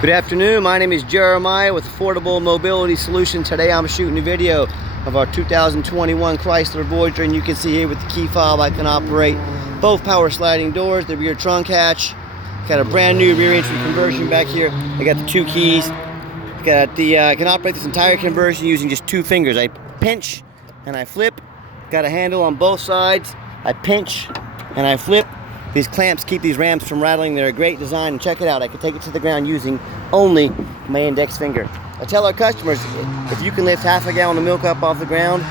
Good afternoon, my name is Jeremiah with Affordable Mobility Solutions. Today I'm shooting a video of our 2021 Chrysler Voyager, and you can see here with the key fob I can operate both power sliding doors, the rear trunk hatch. Got a brand new rear entry conversion back here. I got the 2 keys. I can operate this entire conversion using just 2 fingers. I pinch and I flip. Got a handle on both sides. I pinch and I flip. These clamps keep these ramps from rattling. They're a great design, and check it out. I can take it to the ground using only my index finger. I tell our customers, if you can lift half a gallon of milk up off the ground,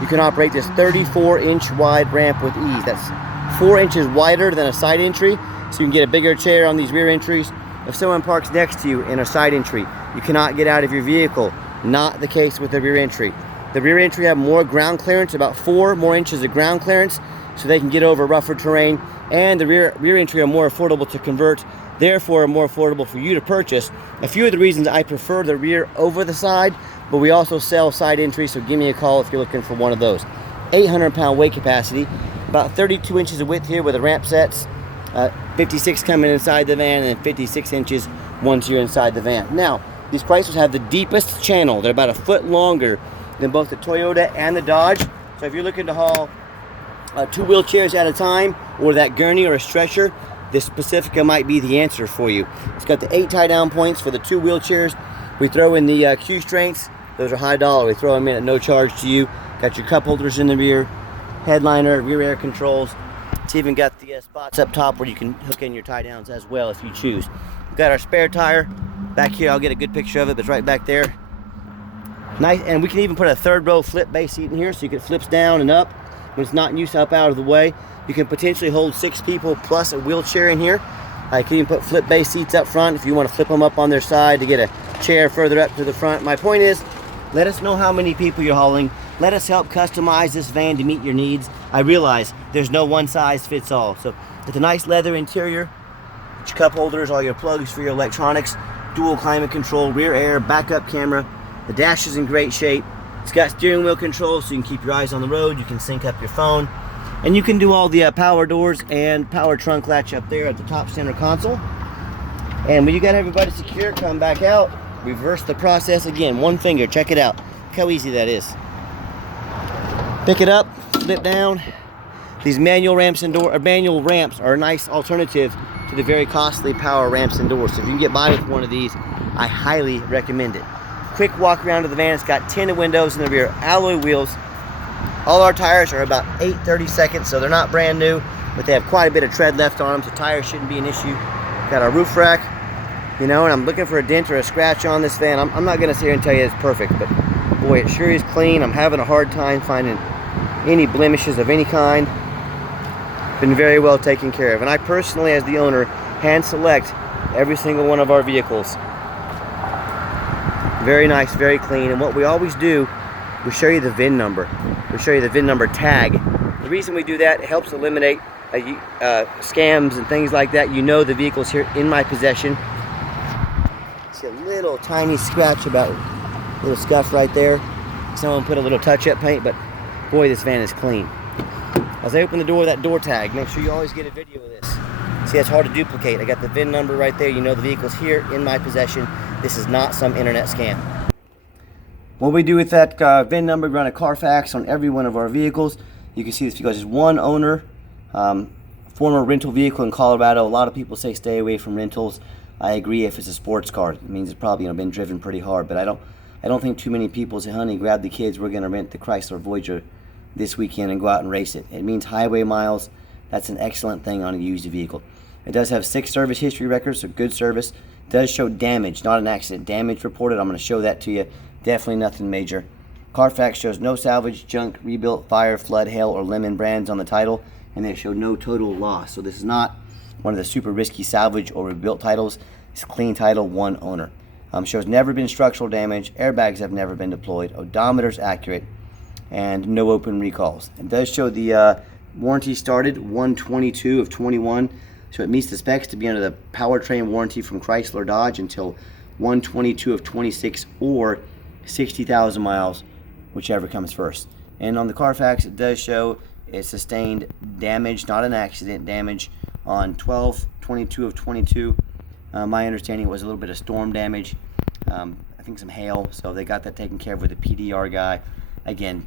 you can operate this 34-inch wide ramp with ease. That's 4 inches wider than a side entry, so you can get a bigger chair on these rear entries. If someone parks next to you in a side entry, you cannot get out of your vehicle. Not the case with the rear entry. The rear entry have more ground clearance, about 4 more inches of ground clearance, so they can get over rougher terrain. And the rear entry are more affordable to convert, therefore are more affordable for you to purchase. A few of the reasons I prefer the rear over the side, but we also sell side entries, so give me a call if you're looking for one of those. 800-pound weight capacity, about 32 inches of width here with the ramp sets, 56 coming inside the van, and 56 inches once you're inside the van. Now, these Chryslers have the deepest channel. They're about a foot longer than both the Toyota and the Dodge. So if you're looking to haul 2 wheelchairs at a time, or that gurney or a stretcher, this Pacifica might be the answer for you. It's got the 8 tie-down points for the 2 wheelchairs. We throw in the Q strengths. Those are high dollar. We throw them in at no charge to you. Got your cup holders in the rear, headliner, rear air controls. It's even got the spots up top where you can hook in your tie-downs as well if you choose. We've got our spare tire back here. I'll get a good picture of it, but it's right back there. Nice, and we can even put a 3rd row flip base seat in here, so you can flips down and up. When it's not in use, up out of the way. You can potentially hold 6 people plus a wheelchair in here. I can even put flip base seats up front if you want to flip them up on their side to get a chair further up to the front. My point is, let us know how many people you're hauling. Let us help customize this van to meet your needs. I realize there's no one size fits all. So with a nice leather interior, your cup holders, all your plugs for your electronics, dual climate control, rear air, backup camera. The dash is in great shape. It's got steering wheel control, so you can keep your eyes on the road. You can sync up your phone. And you can do all the power doors and power trunk latch up there at the top center console. And when you got everybody secure, come back out, reverse the process again. 1 finger, check it out. Look how easy that is. Pick it up, flip down. These manual ramps are a nice alternative to the very costly power ramps and doors. So if you can get by with one of these, I highly recommend it. Quick walk around to the van. It's got tinted windows in the rear, alloy wheels. All our tires are about 8/32, so they're not brand new, but they have quite a bit of tread left on them, so tires shouldn't be an issue. Got our roof rack, and I'm looking for a dent or a scratch on this van. I'm not going to sit here and tell you it's perfect, but boy, it sure is clean. I'm having a hard time finding any blemishes of any kind. Been very well taken care of, and I personally, as the owner, hand select every single one of our vehicles. Very nice, very clean. And what we always do, we show you the VIN number. We show you the VIN number tag. The reason we do that, it helps eliminate scams and things like that. You know the vehicle's here in my possession. See a little tiny scratch, about a little scuff right there. Someone put a little touch-up paint, but boy, this van is clean. As I open the door, that door tag, make sure you always get a video of this. See, it's hard to duplicate. I got the VIN number right there. You know the vehicle's here in my possession. This is not some internet scam. What we do with that VIN number, we run a Carfax on every one of our vehicles. You can see this vehicle is 1 owner, former rental vehicle in Colorado. A lot of people say stay away from rentals. I agree if it's a sports car. It means it's probably been driven pretty hard, but I don't think too many people say, honey, grab the kids, we're going to rent the Chrysler Voyager this weekend and go out and race it. It means highway miles. That's an excellent thing on a used vehicle. It does have 6 service history records, so good service. It does show damage, not an accident. Damage reported. I'm going to show that to you. Definitely nothing major. Carfax shows no salvage, junk, rebuilt, fire, flood, hail, or lemon brands on the title, and they show no total loss. So this is not one of the super risky salvage or rebuilt titles. It's a clean title, 1 owner. Shows never been structural damage. Airbags have never been deployed. Odometer's accurate, and no open recalls. It does show the warranty started 1/22 of 21. So it meets the specs to be under the powertrain warranty from Chrysler Dodge until 1/22 of 26 or 60,000 miles, whichever comes first. And on the Carfax, it does show it sustained damage, not an accident, damage on 12/22 of 22 My understanding it was a little bit of storm damage, I think some hail, so they got that taken care of with a PDR guy. Again,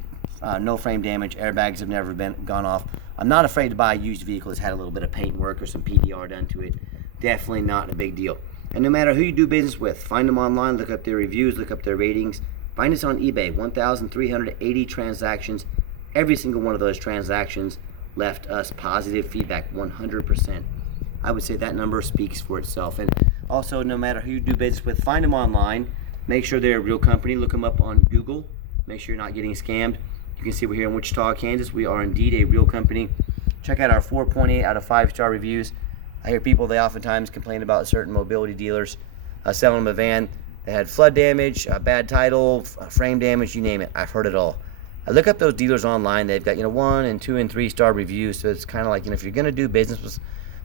no frame damage, airbags have never gone off. I'm not afraid to buy a used vehicle that's had a little bit of paint work or some PDR done to it. Definitely not a big deal. And no matter who you do business with, find them online, look up their reviews, look up their ratings. Find us on eBay, 1,380 transactions. Every single one of those transactions left us positive feedback, 100%. I would say that number speaks for itself. And also, no matter who you do business with, find them online. Make sure they're a real company. Look them up on Google. Make sure you're not getting scammed. You can see we're here in Wichita, Kansas. We are indeed a real company. Check out our 4.8 out of 5-star reviews. I hear people, they oftentimes complain about certain mobility dealers selling them a van that had flood damage, bad title, frame damage, you name it. I've heard it all. I look up those dealers online. They've got 1 and 2 and 3-star reviews. So it's kind of like, if you're going to do business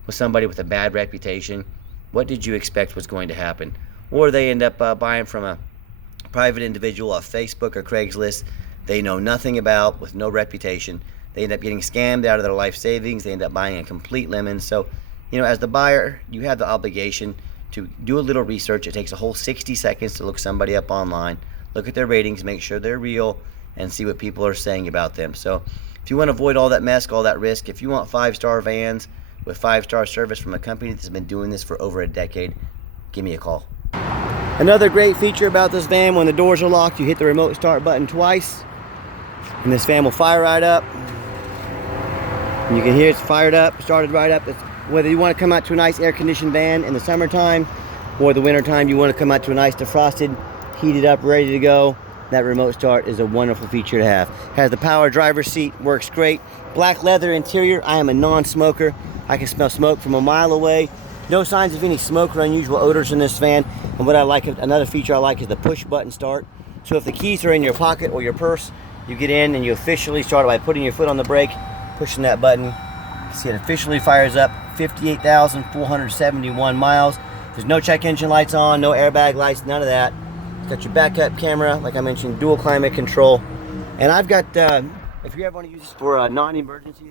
with somebody with a bad reputation, what did you expect was going to happen? Or they end up buying from a private individual off Facebook or Craigslist they know nothing about, with no reputation. They end up getting scammed out of their life savings. They end up buying a complete lemon. So, as the buyer, you have the obligation to do a little research. It takes a whole 60 seconds to look somebody up online, look at their ratings, make sure they're real, and see what people are saying about them. So if you want to avoid all that mess, all that risk, if you want 5-star vans with 5-star service from a company that's been doing this for over a decade, give me a call. Another great feature about this van, when the doors are locked, you hit the remote start button twice, and this van will fire right up. And you can hear it's fired up, started right up. Whether you want to come out to a nice air-conditioned van in the summertime or the wintertime, you want to come out to a nice defrosted, heated up, ready to go, that remote start is a wonderful feature to have. Has the power driver's seat, works great. Black leather interior. I am a non-smoker. I can smell smoke from a mile away. No signs of any smoke or unusual odors in this van. And what I like, another feature I like, is the push button start. So if the keys are in your pocket or your purse, you get in and you officially start it by putting your foot on the brake, pushing that button. See, it officially fires up. 58,471 miles. There's no check engine lights on, no airbag lights, none of that. It's got your backup camera, like I mentioned, dual climate control. And I've got, if you ever want to use this for a non-emergency,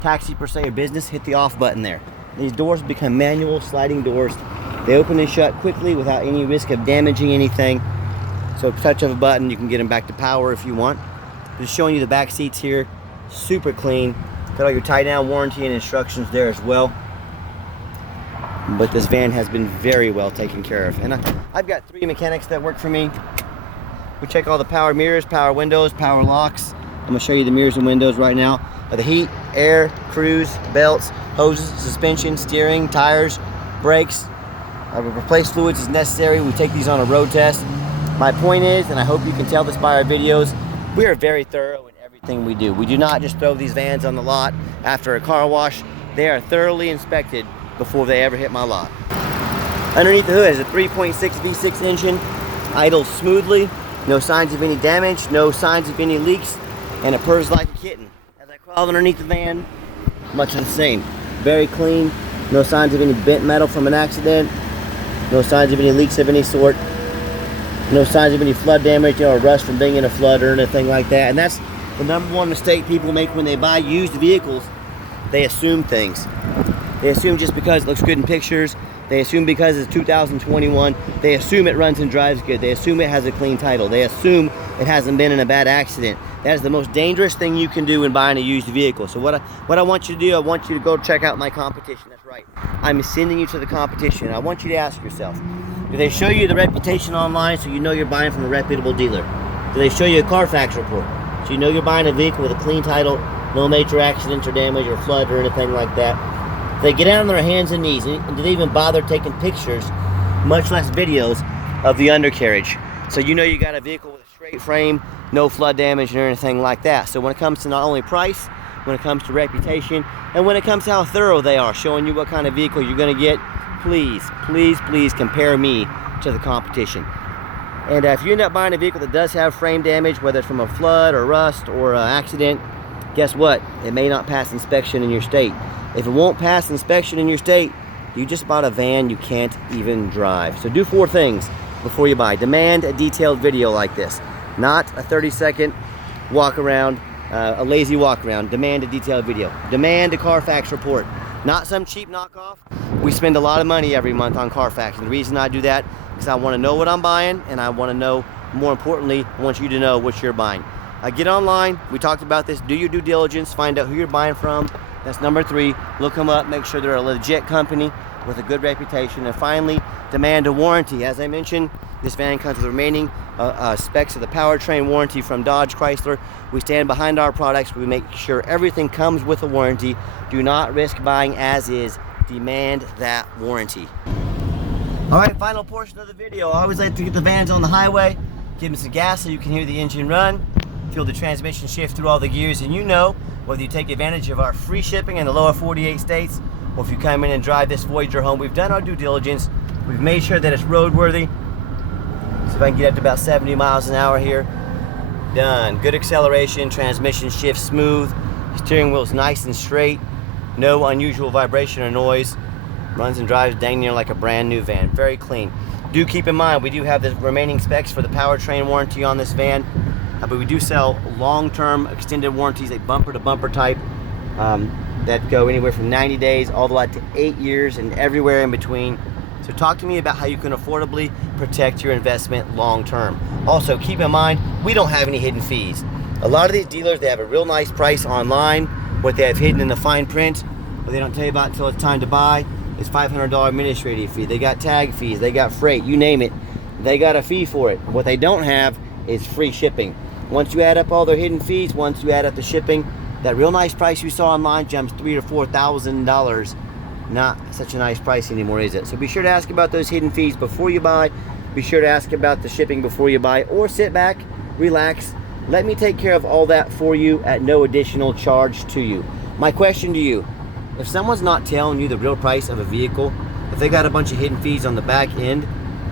taxi per se or business, hit the off button there. These doors become manual sliding doors. They open and shut quickly without any risk of damaging anything. So touch of a button, you can get them back to power if you want. Just showing you the back seats here, super clean. Got all your tie-down warranty and instructions there as well. But this van has been very well taken care of. And I've got 3 mechanics that work for me. We check all the power mirrors, power windows, power locks. I'm going to show you the mirrors and windows right now. The heat, air, cruise, belts, hoses, suspension, steering, tires, brakes. We replace fluids as necessary. We take these on a road test. My point is, and I hope you can tell this by our videos, we are very thorough in everything we do. We do not just throw these vans on the lot after a car wash. They are thoroughly inspected before they ever hit my lot. Underneath the hood is a 3.6 V6 engine, idles smoothly, no signs of any damage, no signs of any leaks, and it purrs like a kitten. As I crawl underneath the van, much the same. Very clean, no signs of any bent metal from an accident, no signs of any leaks of any sort, no signs of any flood damage, or rust from being in a flood or anything like that. And that's the #1 mistake people make when they buy used vehicles. They assume things. They assume just because it looks good in pictures, they assume because it's 2021, they assume it runs and drives good, they assume it has a clean title, they assume it hasn't been in a bad accident. That is the most dangerous thing you can do when buying a used vehicle. So what I want you to do, I want you to go check out my competition. That's right. I'm sending you to the competition. I want you to ask yourself, do they show you the reputation online so you know you're buying from a reputable dealer? Do they show you a Carfax report so you know you're buying a vehicle with a clean title, no major accidents or damage or flood or anything like that? They get down on their hands and knees, and do they even bother taking pictures, much less videos, of the undercarriage? So you know you got a vehicle with a straight frame, no flood damage or anything like that. So when it comes to not only price, when it comes to reputation, and when it comes to how thorough they are, showing you what kind of vehicle you're going to get, please, please, please compare me to the competition. And if you end up buying a vehicle that does have frame damage, whether it's from a flood or rust or accident, guess what? It may not pass inspection in your state. If it won't pass inspection in your state, you just bought a van you can't even drive. So do 4 things before you buy. Demand a detailed video like this, not a 30-second walk around, a lazy walk around. Demand a detailed video. Demand a Carfax report, not some cheap knockoff We spend a lot of money every month on Carfax, and the reason I do that is I want to know what I'm buying, and I want to know, more importantly, I want you to know what you're buying. Get online. We talked about this. Do your due diligence. Find out who you're buying from. That's number 3. Look them up. Make sure they're a legit company with a good reputation. And finally, demand a warranty. As I mentioned, this van comes with the remaining specs of the powertrain warranty from Dodge Chrysler. We stand behind our products. We make sure everything comes with a warranty. Do not risk buying as is. Demand that warranty. All right, final portion of the video. I always like to get the vans on the highway, give them some gas so you can hear the engine run, feel the transmission shift through all the gears, and you know, whether you take advantage of our free shipping in the lower 48 states, or if you come in and drive this Voyager home, we've done our due diligence. We've made sure that it's roadworthy. So if I can get up to about 70 miles an hour here, done. Good acceleration, transmission shifts smooth, steering wheel's nice and straight, no unusual vibration or noise. Runs and drives dang near like a brand new van. Very clean. Do keep in mind, we do have the remaining specs for the powertrain warranty on this van, but we do sell long-term extended warranties, a bumper-to-bumper type, that go anywhere from 90 days all the way to 8 years and everywhere in between. So talk to me about how you can affordably protect your investment long-term. Also, keep in mind, we don't have any hidden fees. A lot of these dealers, they have a real nice price online. What they have hidden in the fine print, what they don't tell you about until it's time to buy, is $500 administrative fee. They got tag fees, they got freight, you name it. They got a fee for it. What they don't have is free shipping. Once you add up all their hidden fees, once you add up the shipping, that real nice price you saw online jumps $3,000 to $4,000. Not such a nice price anymore, is it? So be sure to ask about those hidden fees before you buy. Be sure to ask about the shipping before you buy, or sit back, relax, let me take care of all that for you at no additional charge to you. My question to you, if someone's not telling you the real price of a vehicle, if they got a bunch of hidden fees on the back end,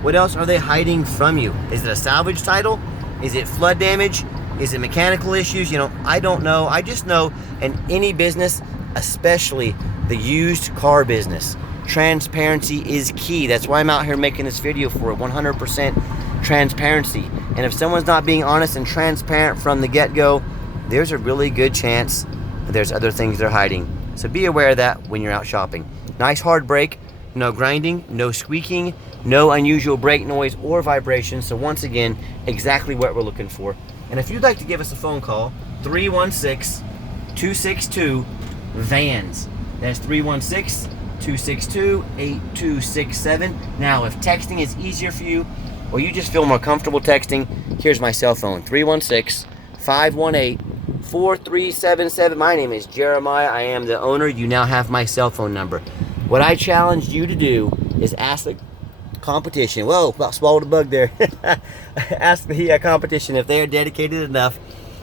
what else are they hiding from you? Is it a salvage title? Is it flood damage? Is it mechanical issues? You know, I don't know. I just know in any business, especially the used car business, transparency is key. That's why I'm out here making this video for 100% transparency. And if someone's not being honest and transparent from the get-go, there's a really good chance that there's other things they're hiding. So be aware of that when you're out shopping. Nice hard brake, no grinding, no squeaking, no unusual brake noise or vibration. So once again, exactly what we're looking for. And if you'd like to give us a phone call, 316-262-VANS. That's 316-262-8267. Now, if texting is easier for you, or you just feel more comfortable texting, here's my cell phone, 316-518-4377. My name is Jeremiah. I am the owner. You now have my cell phone number. What I challenged you to do is ask the competition. Whoa, about swallowed a bug there. Ask the competition if they are dedicated enough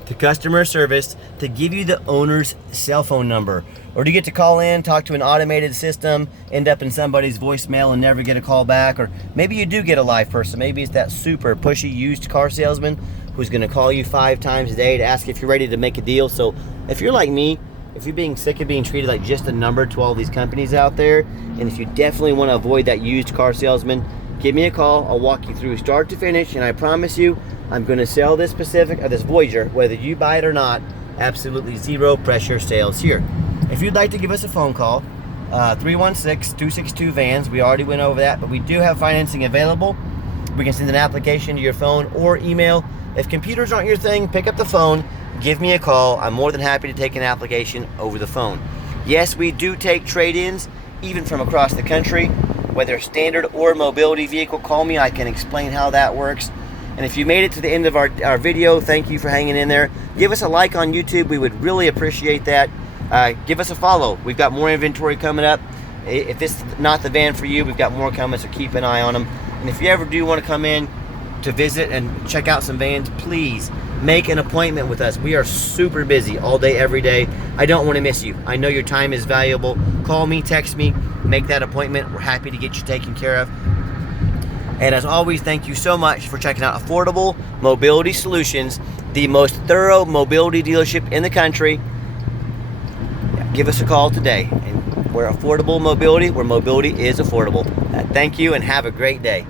to customer service to give you the owner's cell phone number. Or do you get to call in, talk to an automated system, end up in somebody's voicemail and never get a call back? Or maybe you do get a live person. Maybe it's that super pushy used car salesman who's going to call you 5 times a day to ask if you're ready to make a deal. So if you're like me, if you're being sick of being treated like just a number to all these companies out there, and if you definitely want to avoid that used car salesman, give me a call. I'll walk you through start to finish, and I promise you, I'm going to sell this this Voyager, whether you buy it or not. Absolutely zero pressure sales here. If you'd like to give us a phone call, 316-262-VANS. We already went over that, but we do have financing available. We can send an application to your phone or email. If computers aren't your thing, pick up the phone, give me a call. I'm more than happy to take an application over the phone. Yes, we do take trade-ins, even from across the country. Whether standard or mobility vehicle, call me. I can explain how that works. And if you made it to the end of our video, thank you for hanging in there. Give us a like on YouTube. We would really appreciate that. Give us a follow. We've got more inventory coming up. If this is not the van for you, we've got more coming, so keep an eye on them. And if you ever do want to come in to visit and check out some vans, please make an appointment with us. We are super busy all day, every day. I don't want to miss you. I know your time is valuable. Call me, text me, make that appointment. We're happy to get you taken care of. And as always, thank you so much for checking out Affordable Mobility Solutions, the most thorough mobility dealership in the country. Give us a call today. And we're Affordable Mobility, where mobility is affordable. Thank you and have a great day.